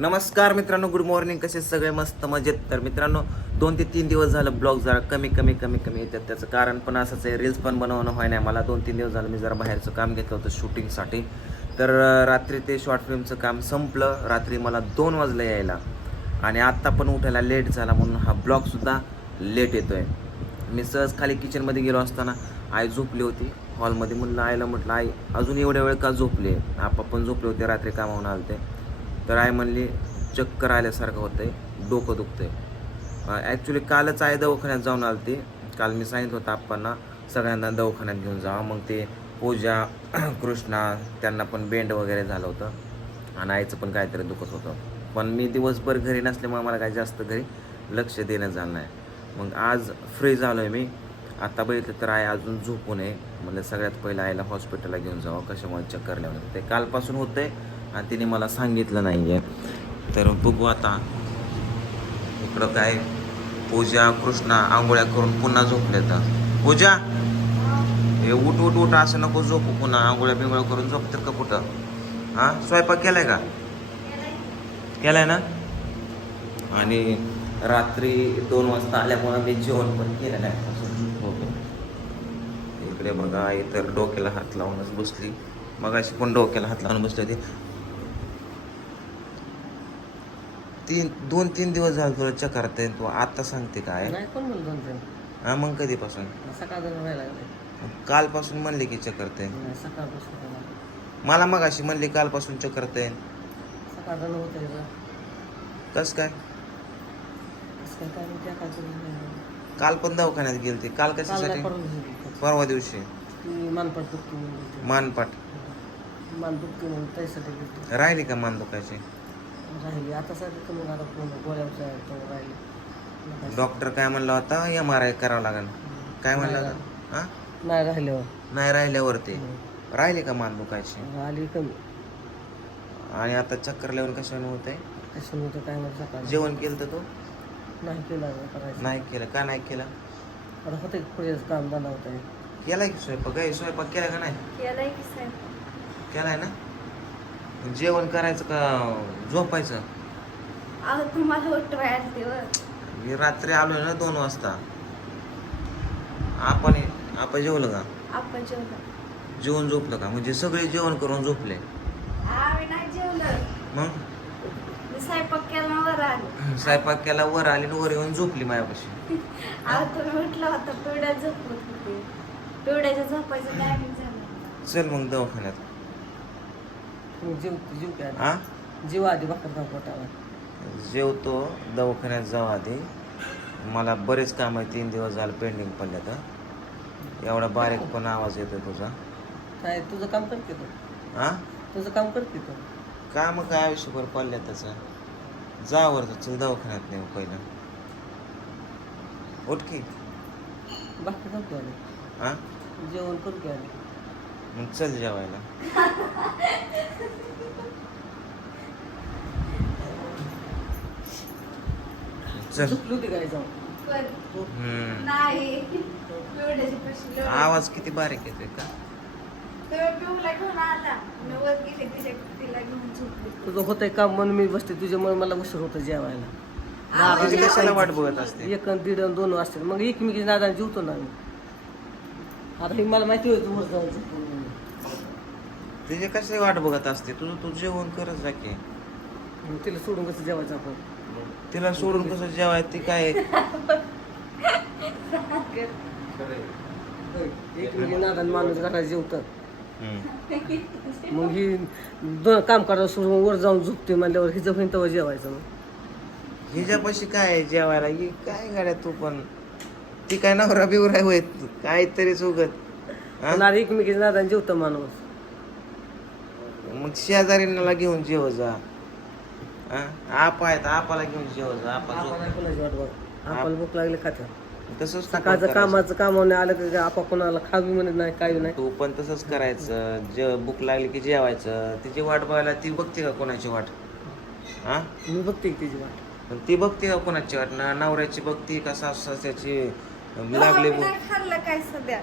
नमस्कार मित्रांनो good morning कसे सगळे? मस्त मजेत. तर मित्रांनो दोन ते तीन दिवस झालं ब्लॉग जरा कमी कमी कमी कमी येतात. त्याचं कारण पण असंच आहे रील्स पण बनवणं होय नाही मला. दोन तीन दिवस झालं मी जरा बाहेरचं काम घेतलं होतं शूटिंगसाठी तर रात्री ते शॉर्ट फिल्मचं काम संपलं. रात्री मला दोन वाजलं यायला. आणि आत्ता पण उठायला लेट झाला म्हणून हा ब्लॉगसुद्धा लेट येतो आहे मी सहज खाली किचनमध्ये गेलो असताना आई झोपली होती. हॉलमध्ये म्हणलं आईला म्हटलं आई अजून एवढ्या वेळ का झोपली आपा झोपले होते रात्री कामावून आलते. तर आई म्हणली चक्कर आल्यासारखं होतं आहे डोकं दुखतंय. ॲक्च्युली कालच आई दवाखान्यात जाऊन आलती. काल मी सांगितलं होतं आप्पांना सगळ्यांना दवाखान्यात घेऊन जावा. मग ते पूजा कृष्णा त्यांना पण बेंड वगैरे झालं होतं. आणि आईचं पण काहीतरी दुखत होतं. पण मी दिवसभर घरी नसल्यामुळे मला काही जास्त घरी लक्ष देणं झालं नाही. मग आज फ्री झालो आहे मी. आता बघितलं तर आई अजून झोपू नये. म्हणजे सगळ्यात पहिलं आईला हॉस्पिटलला घेऊन जावं. कशामुळे चक्कर लावलं? ते कालपासून होतंय. आणि तिने मला सांगितलं नाही आहे तर बघू आता इकडं काय पूजा कृष्णा आंघोळ्या करून पुन्हा झोपले तर. पूजा हे उठ उठ उठ असं नको झोपू पुन्हा. आंघोळ्या बिंगोळ्या करून झोपतात का कुठं? हा? स्वयंपाक केलाय का? केलाय ना? आणि रात्री दोन वाजता आल्यामुळं मी जेवण पण केलं नाही. अजून इकडे बघा इतर डोक्याला हात लावूनच बसली. मग अशी पण डोक्याला हात लावून बसली होती. तीन दोन तीन दिवस झाले तुला चक्कर येते तू आता सांगते काय? नाही कोण म्हणलं दोन तीन? हा मग कधीपासून? सकाळ जण व्हायला लागले. कालपासून म्हणले की चक्कर येते नाही सकाळपासून. मला मग अशी म्हणली कालपासून चक्कर येते सकाळ जण होते कस काय? असं काय काय माहिती आता तरी नाही. काल पण दवाखान्यात गेलती. काल काल कशासाठी? नाही परवा दिवशी गेली. परवा दिवशी. ती मानपाट दुखती म्हणून गेली. मानपाट. मान दुखती म्हणून त्यासाठी गेली. राहिली का मान दुखायची राहिली. आता सध्या कमी पूर्ण. गोळ्याच्या राहिली. डॉक्टर काय म्हणलं होता? एम आर आय करावं लागेल. काय म्हणलं? हा? नाही राहिल्यावर. नाही राहिल्यावरती. राहिली का मान दुखायची? आली कमी. आणि आता चक्कर लावून कशाने होत आहे कसं होतं काय माहिती सकाळ. जेवण केलं तर तू? नाही केलं करायचं. नाही केलं. का नाही केलं? आता होतं पुढे काम धंदा होता केलाय की स्वयंपाक? काय स्वयंपाक केला का नाही? केलंय की साहेब केलाय ना? जेवण करायचं का झोपायचं? अहो तुम्हाला उठवाय आलते व मी रात्री आलोय ना दोन वाजता. आपण आपण जेवलं का? आपण जेवलो. जेवण झोपलं का? म्हणजे सगळे जेवण करून झोपले. आम्ही नाही जेवलं. मग? मी स्वयंपाक केला वर आलो. स्वयंपाक केला वर आली आणि वर येऊन झोपली माझ्यापाशी अहो तुम्ही उठला होता पिवड्या झोपत होते. पिवड्याच्या झोपायचं टायमिंग झालं. चल मग दवाखान्यात. जीव जीव काय हा जीव आधी पोटावर. जेवतो दवाखान्यात जाऊ आधी. मला बरेच काम आहे तीन दिवस झालं पेंडिंग पडले तर एवढा बारीक पण आवाज येतो तुझा. काय तुझं काम कर की तू? हा तुझं काम कर की तू? काम काय आयुष्यभर पडल्या त्याचं. जा वर चल दवाखान्यात नेऊ पहिलं. उठ की. बाकी हा जेवण करू की आधी? मग चल जेवायला. चल झोपली होती काय जाऊन. पण हम्म. नाही. पिवड्याची पशी आवाज किती बारीक येतोय का? तुम्ही पिऊला घेऊन आला. मी वर गेले तिच्या तिला घेऊन झोपली. तुझं होतंय काम म्हणून मी बसते. तुझ्यामुळे मला उशीर होतं जेवायला. आवाज. कशाला वाट बघत असते. एक दीड अन दोन वाजते मग एकमेकीच्या नादाने जेवतो ना आम्ही. आता हे मला माहिती होतं वर. तिचे कशाला वाट बघत असते? तुझं तू जेवण करत जा की. मग तिला सोडून कसं जेवायचं आपण? तिला सोडून कसं जेवाय ती काय एकमेकी नादाने माणूस घरात जेवतं हम्म. मग ही काम करायला सोडून वर जाऊन झोपते म्हणल्यावर हिचं होईन तेव्हा जेवायचं मग हिच्यापाशी काय आहे जेवायला ही काय गाड्या तू पण ती काय नवरा बिवरा होय काहीतरी उगत हा? पण आता एकमेकीच्या नादाने जेवतं माणूस मग शेजारीला घेऊन जेव जा? आप आहेत आपाला घेऊन जेव जा आपा झोप. नाही कोणाची वाट बघ आपल्याला भूक लागली खात्या तसंच सकाळचं करायचं. कामाचं कामाने आलं की आपा कोणाला खावी म्हणत नाही काही नाही. तू पण तसंच करायचं. जे भूक लागली की जेवायचं. तिची वाट बघायला ती बघते का कोणाची वाट? हा? मी बघते की तिची वाट. पण ती बघते का कोणाची वाट? ना नवऱ्याची बघते का सासू सासऱ्याची लागली नाही खाल्लं काय सध्या?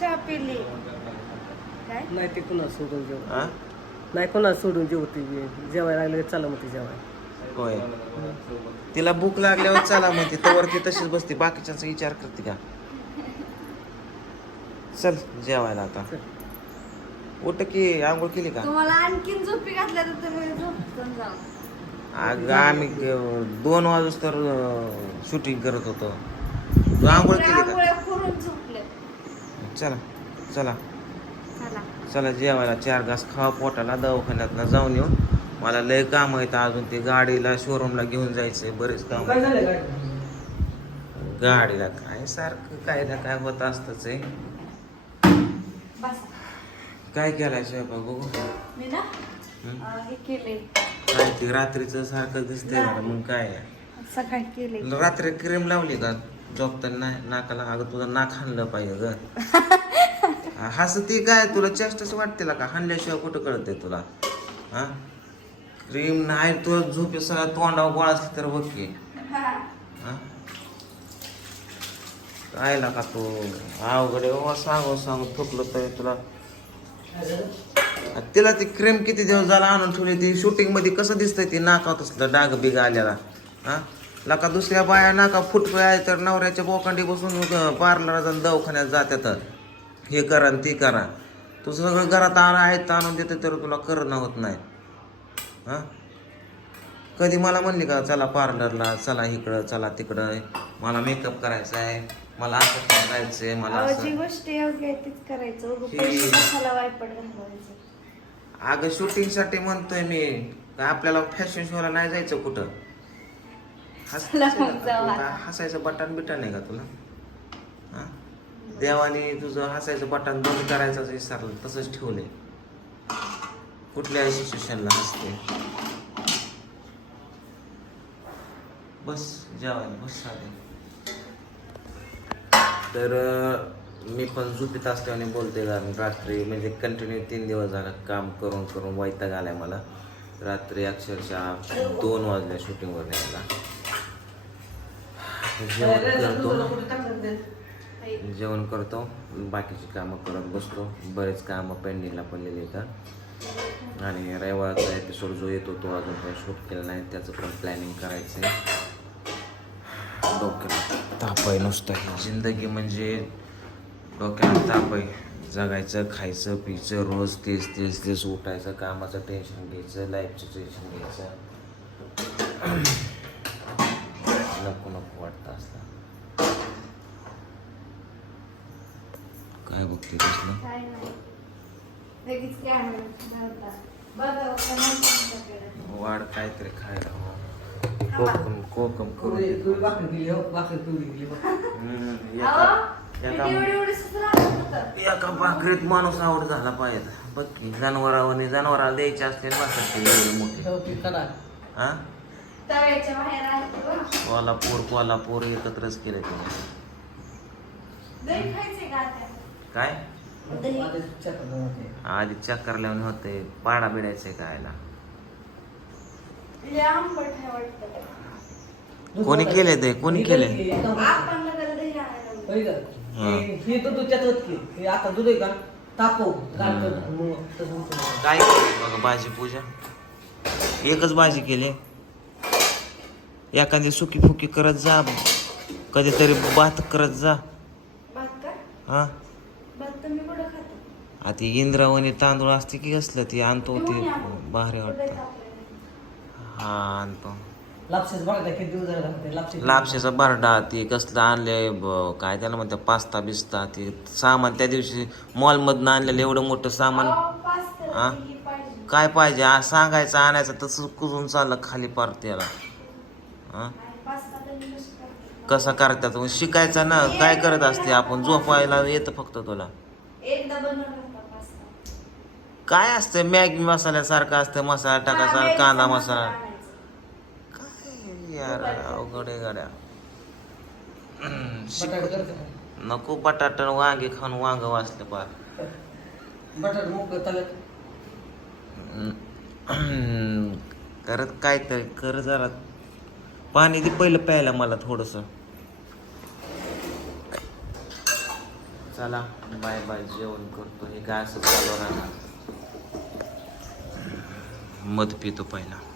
चहा पिली. काय नाही ते कुणा सोडून जेवण हा? नाही कोणाला सोडून जेवते जेवायला लागलं चला मग ती जेवाय होय. तिला भूक लागल्यावर चला म्हणते तवर ती तशीच बसते. बाकीच्यांचा विचार करते का? चल जेवायला आता. उठ की आंघोळ केली का? तुम्हाला आणखीन झोपी घातल्या तर तुम्ही झोपून जाऊ अगं आम्ही ग- दोन वाजूस तर शूटिंग करत होतो. तू आंघोळ केली का? आंघोळ्या करून झोपले चला चला. चला. चला जेवायला चार घास खावा पोटाला दवाखान्यातनं जाऊन येऊ. मला लय काम आहेत अजून ते गाडीला शोरूमला घेऊन जायचंय बरेच काम. काय झालं काय गाडीला काय सारखं काय ना काय होत असतच आहे बस. काय केलाय स्वयंपाक बघू? मी ना? अं, केले काय ते रात्रीचं सारखं दिसतंय ना मग काय? सकाळी केले रात्री क्रीम लावली का? झोपताना नाकाला अगं तुझं नाक हाणलं पाहिजे ग. हस ती काय तुला चेष्टच वाटते का? हाणल्याशिवाय कुठं कळतंय तुला? हा? क्रीम नाही तुला झोपे सगळ्या तोंडावर गोळा असली तर बघ की. हा? काय का तू? अवघड आहे बाबा सांगू सांगू थुकलं तरी तुला. तिला ती क्रीम किती दिवस झाला आणून ठेवली ती शूटिंगमध्ये कसं दिसतंय ती नाकात असलं डाग बिग आलेला. हा? लका दुसऱ्या बाया नाका फुटवे आहे तर नवऱ्याच्या बोकांडी बसून पार्लर जाऊन दवाखान्यात जात्यात. हे करा आणि ती करा. तू सगळं घरात आण आहेत आणून देते तर तुला करणं होत नाही. हा? कधी मला म्हणली का चला पार्लरला चला इकडं चला तिकडं. मला मेकअप करायचा आहे मला असं करायचंय मला अहो, असं. जी गोष्ट योग्य आहे तीच करायचं. उगाच पैसे कशाला वायपट घालवायचं? अगं शूटिंगसाठी म्हणतोय मी. काय आपल्याला फॅशन शोला नाही जायचं कुठं? हस- चला मग जाऊ आता. काय हसायचं बटन बिटन आहे का तुला? देवाने तुझं हसायचं बटन बंद करायचं विसरलं तसंच ठेवलंय. कुठल्या सिच्युएशनला हसते. बस जेवायला बस साधे. तर मी पण झोपीत असल्याने बोलते कारण रात्री म्हणजे कंटिन्यू तीन दिवस झालं काम करून करून वैताग आलाय मला. रात्री अक्षरशः दोन वाजल्या शूटिंगवर न्यायला. जेवण करतो. जेवण करतो बाकीची कामं करत बसतो. बरेच कामं पेंडिंगला पडलेली आहेत आणि रविवारचा एपिसोड जो येतो तो अजून काही शूट केला नाही. त्याचं पण प्लॅनिंग करायचं आहे डोक्याला ताप आहे नुसतं. जिंदगी म्हणजे डोक्याला ताप आहे जगायचं खायचं पियचं रोज तेच तेच तेच उठायचं कामाचं टेन्शन घ्यायचं लाईफचं टेन्शन घ्यायचं. नको नको वाटतं असतं काय बघते कसलं? काय काय. वाढ काहीतरी खायला हो. कोकम कोकम करून हो? हो. एका- भाकरीत माणूस आवड झाला पाहिजे. बघ की जनावरावाने जनावराला द्यायचे असते ना भाकर मोठे. हो. हा. कोल्हापूर कोल्हापूर एकत्रच केले ते. काय. आधी चक्कर लावून होते. पाडा बिडायचे खायला. वाटतं. कोणी केले ते? कोणी केले. काय केले बघा भाजी पूजा. एकच भाजी केली. एखादी सुकी फुकी करत जा. कधीतरी भात करत जा? हा भात तर मी कुठं खाते? आता इंद्रावणी तांदूळ असते की कसलं ती आणतो ती. भारी वाटतं? हा आणतो लापशीच बघा किती दिवस झाले घालते लापशी लापशेचा बरडा ती कसलं आणले ब- काय त्याला म्हणते पास्ता बिस्ता ते सामान त्या दिवशी मॉलमधनं आणलेलं एवढं मोठं सामान हा? काय पाहिजे आ, सांगायचं आणायचं तसं कुजून चाललं खाली पार त्याला हा कसं करते? कसा करतात मग शिकायचा ना काय करत असते आपण झोपायला येतं फक्त तुला एकदा बनवला. काय असतं मॅगी मसाल्यासारखं असतं मसाला टाकायचा कांदा मसाला. काय यार अवघड आहे गाड्या? नको बटाटा वांगे खाऊन वांग वाचलं पार. करत काय तरी कर जरा. पाणी दे पहिलं प्यायला मला थोडस. चला बाय बाय जेवण करतो. हे काय असं चालू राहणार. मध पितो पहिला.